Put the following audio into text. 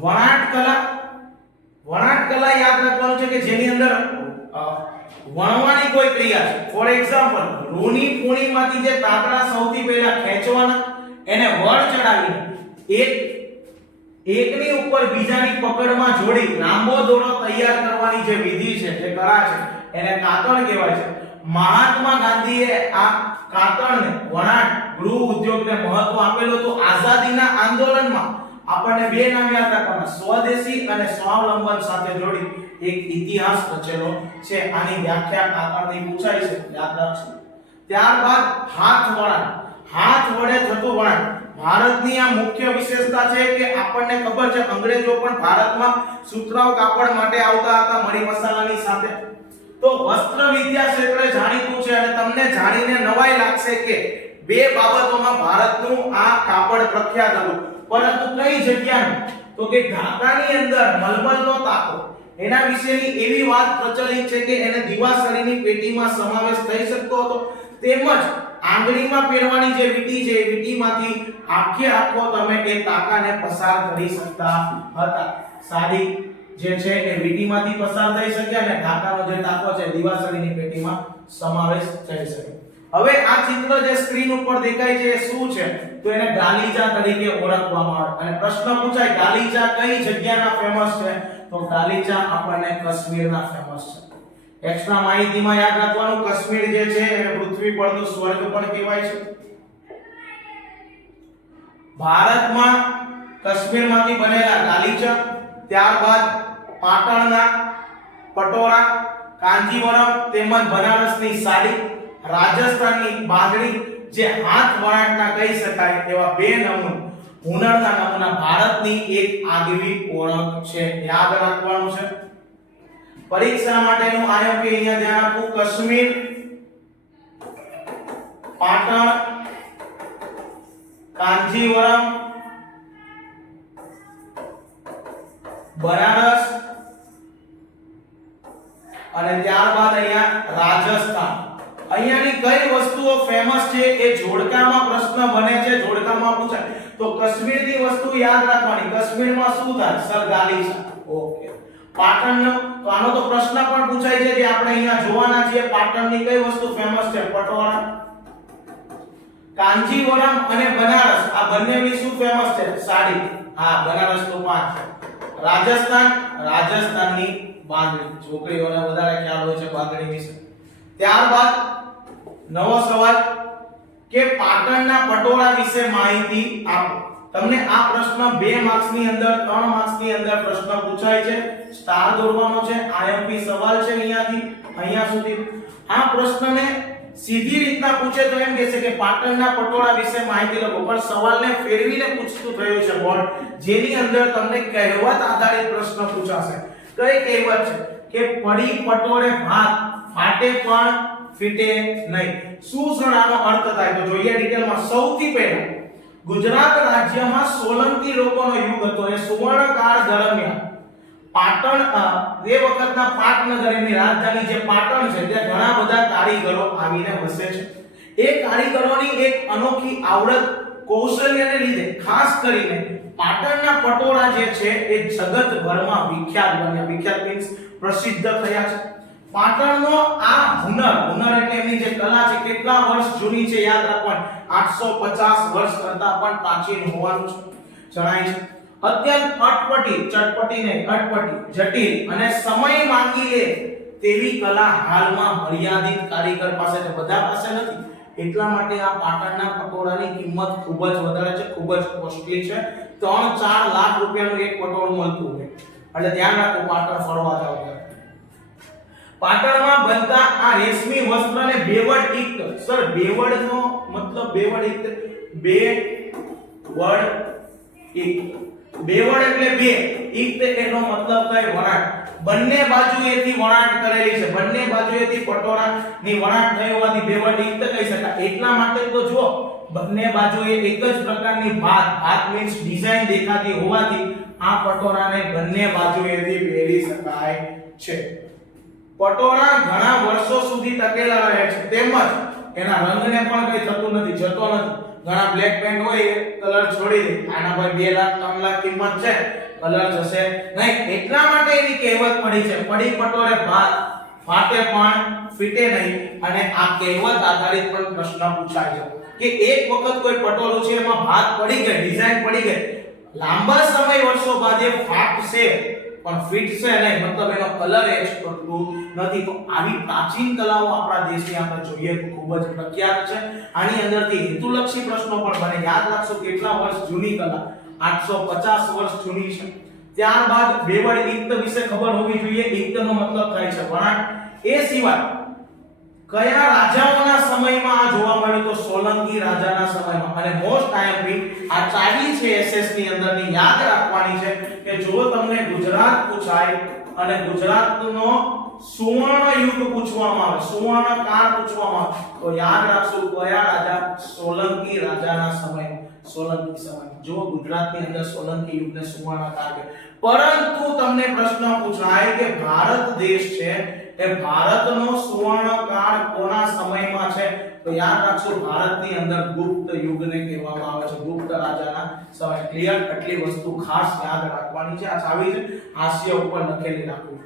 વણાટ કલા વણાટ કલા યાદ રાખવાનું છે કે જેની અંદર વણવાની કોઈ ક્રિયા છે. ફોર એક્ઝામ્પલ રૂની પૂણીમાંથી જે તાતણા સૌથી પહેલા ખેંચવાના, એને વળ ચડાવી એક, એકની ઉપર બીજાની પકડમાં જોડી લાંબો દોરો તૈયાર કરવાની જે વિધિ છે, જે કળા છે, એને કાતણ કહેવાય છે. મહાત્મા ગાંધીએ આ કાતણને વણાટ ગૃહ ઉદ્યોગને મહત્વ આપેલું હતું. આઝાદીના આંદોલનમાં આપણને બે નામ યાદ રાખવાના. સ્વદેશી અને સ્વાવલંબન સાથે જોડી એક ઇતિહાસ રચેલો છે. આની વ્યાખ્યા કાતણની પૂછાય છે. યાદ રાખજો. ત્યારબાદ હાથ વળાંક. હાથ વડે થતું વળાંક. ભારતની આ મુખ્ય વિશેષતા છે કે આપણને ખબર છે, અંગ્રેજો પણ ભારતમાં સુતરાઉ કાપડ માટે આવતા હતા મરી મસાલાની સાથે. તો વસ્ત્ર વિદ્યા ક્ષેત્રે જાણીતું છે અને તમને જાણીને નવાઈ લાગશે કે બે બાબતોમાં ભારતનું આ કાપડ પ્રખ્યાત હતું. પરંતુ કઈ જગ્યાનું? તો કે ઢાકાની અંદર મલમલનો તાકો એના વિશેની એવી વાત પ્રચલિત છે કે એને દિવાસળીની પેટીમાં સમાવેશ થઈ શકતો હતો. તેમજ આંગળીમાં પહેરવાની જે વીંટી છે, એ વીંટીમાંથી આખે આખો તમે એ તાકાને પસાર કરી શકતા હતા. સાડી જે છે એ વીંટીમાંથી પસાર થઈ શકે અને ઢાકાનો જે તાકો છે દિવાસળીની પેટીમાં સમાવેશ થઈ શકે. હવે આ ચિત્ર જે સ્ક્રીન ઉપર દેખાય છે એ શું છે? તો એને ગાલીચા તરીકે ઓળખવામાં આવે. અને પ્રશ્ન પૂછાય ગાલીચા કઈ જગ્યાના ફેમસ છે? તો ગાલીચા આપણને કાશ્મીરના ફેમસ છે. એક્સ્ટ્રા માહિતીમાં યાદ રાખવાનું, કાશ્મીર જે છે એ પૃથ્વી પરનું સ્વર્ગ પણ કહેવાય છે. ભારતમાં કાશ્મીરમાંથી બનેલા ગાલીચા ત્યારબાદ પાટણના, પટોળા કાંજીવરમ તેમજ બનારસની સાડી રાજસ્થાનની બાંધણી જે હાથ વણાટના કહી શકાય એવા બે નમૂના. હુનરના નમૂના ભારતની એક આગવી ઓળખ છે. યાદ રાખવાનું છે. પરીક્ષા માટેનું આઈએમપી અહીંયા ધ્યાન આપવું? કાશ્મીર, પાટણ, કાંજીવરમ, બનારસ અને ત્યારબાદ અહીંયા રાજસ્થાન. અહીંયાની કઈ વસ્તુઓ ફેમસ છે એ જોડકામાં પ્રશ્ન બને છે, જોડકામાં પૂછાય તો કાશ્મીરની વસ્તુ યાદ રાખવાની. કાશ્મીરમાં શું થાય? સરગાલી ઓકે. પાટણનો, તો આનો તો પ્રશ્ન પણ પૂછાય છે જે આપણે અહીંયા જોવાના છીએ. પાટણની કઈ વસ્તુ ફેમસ છે? પટોળા. કાંજીવરમ અને બનારસ. આ બંનેની શું ફેમસ છે? સાડી. હા, બનારસ તો પાંચ રાજસ્થાન, રાજસ્થાનની બાંધણી. છોકરીઓને વધારે ખ્યાલ હોય છે બાંધણી વિશે ત્યારબાદ નવો સવાલ કે પાટણના પટોળા વિશે માહિતી આપો. તમને આ પ્રશ્ન બે માર્ક્સની અંદર, ત્રણ માર્ક્સની અંદર પ્રશ્ન પૂછાય છે. સ્ટાર દોરવાનો છે આઈએમપી સવાલ છે અહીંયાથી, અહીંયા સુધી. આ પ્રશ્નને સીધી રીતના પૂછે તો એમ કહેશે કે પાટણના પટોળા વિશે માહિતી લખો. પણ સવાલને ફેરવીને પૂછતું થયું છે બોર્ડ જેની અંદર તમને કહેવત આધારિત પ્રશ્ન પૂછાશે. કઈ કહેવત છે કે પડી પટોળે ભાત. ફાટે પણ ફીટે નહીં. શું આનો અર્થ થાય? તો જોઈએ ડિટેલમાં સૌથી પહેલા, ગુજરાત રાજ્યમાં સોલંકી લોકોનો યુગ હતો. એ સુવર્ણકાળ દરમિયાન પાટણ એ વખતના પાટનગર એની રાજધાની જે પાટણ છે, ત્યાં ઘણા બધા કારીગરો આવીને વસે છે. એ કારીગરોની એક અનોખી આવડત કૌશલ્યને લીધે ખાસ કરીને પાટણના પટોળા જે છે, એ જગતભરમાં વિખ્યાત બન્યા. વિખ્યાત મીન્સ પ્રસિદ્ધ થયા છે. પાટણનો આ હુનર હુનર એટલે એમની જે કલા છે, કેટલા વર્ષ જૂની છે યાદ રાખવાનું? 850 વર્ષ કરતા પણ પ્રાચીન હોવાનું જણાય છે. અત્યંત અટપટી ચટપટી ને અટપટી જટિલ અને સમય માંગી લે તેવી કલા હાલમાં મર્યાદિત કારીગર પાસે છે બધા પાસે નથી. એટલા માટે આ પાટણના પટોળાની કિંમત ખૂબ જ વધારે છે, ખૂબ જ કોસ્ટલી છે. 3-4 લાખ રૂપિયાનું એક પટોળું મળતું હોય. એટલે ધ્યાન રાખો, પાટણ ફરવા જાવ ત્યારે. પાટણમાં બનતા આ રેશમી વસ્ત્રને બેવડ ઇક્ત, સર, બેવડનો મતલબ બેવડ ઇક્ત, બે વડ ઇક્ત. બેવડ એટલે બે, ઇક્ત એનો મતલબ થાય વણાટ. બંને બાજુએથી વણાટ કરેલી છે. બંને બાજુએથી પટોળાની વણાટ થઈ હોવાથી બેવડ ઇક્ત કહી શકાય. એટલા માટે તો જુઓ, બંને બાજુએ એક જ પ્રકારની ભાત ભાત મીન્સ ડિઝાઇન દેખાતી હોવાથી આ પટોળાને બંને બાજુએથી પહેરી શકાય છે. પટોળા ઘણા વર્ષો સુધી ટકેલા રહે છે. તેમજ એના રંગને પણ કઈ થતું નથી, જતો નથી. ઘણા બ્લેક પેન્ટ હોય કલર છોડી દે. આના પર 2 લાખ 3 લાખ કિંમત છે કલર જશે નહીં. એટલા માટે એની કહેવત પડી છે, પડી પટોળે ભાત, ફાટે પણ ફીટે નહીં. અને આ કહેવત આધારિત પણ પ્રશ્ન પૂછાય છે કે એક વખત કોઈ પટોળું છે એમાં ભાત પડી ગઈ ડિઝાઇન પડી ગઈ. લાંબા સમય વર્ષો બાદ એ ફાટશે. પણ ફિટ છે નહીં મતલબ એનો કલર એ છૂટતું નથી. તો આવી પ્રાચીન કલાઓ આપણા દેશની આપણે જોઈએ તો ખૂબ જ પ્રખ્યાત છે. આની અંદરથી હેતુલક્ષી પ્રશ્નો પણ બને. યાદ રાખશો કેટલા વર્ષ જૂની કલા? 850 વર્ષ જૂની છે. ત્યારબાદ બેવડ ઇક્ત વિશે ખબર હોવી જોઈએ. ઇક્તનો મતલબ થાય છે વણાટ એ સિવાય કયા રાજાઓના સમયમાં આ જોવા મળ્યું? તો સોલંકી રાજાના સમયમાં. અને મોસ્ટ આઈએમપી આ ચાલી છે એસએસની અંદરની. યાદ રાખવાની છે કે જો તમને ગુજરાત પૂછાય અને ગુજરાતનો સુવર્ણ યુગ પૂછવામાં આવે, સુવર્ણ કાળ પૂછવામાં આવે, તો યાદ રાખશો કયા રાજા? સોલંકી રાજાના સમય, સોલંકી સમય. જો ગુજરાતની અંદર સોલંકી યુગને સુવર્ણ કાળ પરંતુ તમને પ્રશ્ન પૂછાય કે ભારત દેશ છે એ ભારતનો સુવર્ણ કાળ કોના સમયમાં છે? તો યાદ રાખજો ભારતની અંદર ગુપ્ત યુગને કહેવામાં આવે છે. ગુપ્ત રાજાના સમય. ક્લિયર આટલી વસ્તુ ખાસ યાદ રાખવાની છે. આ ચાવી છે. હાસ્ય ઉપર લખેલી રાખવું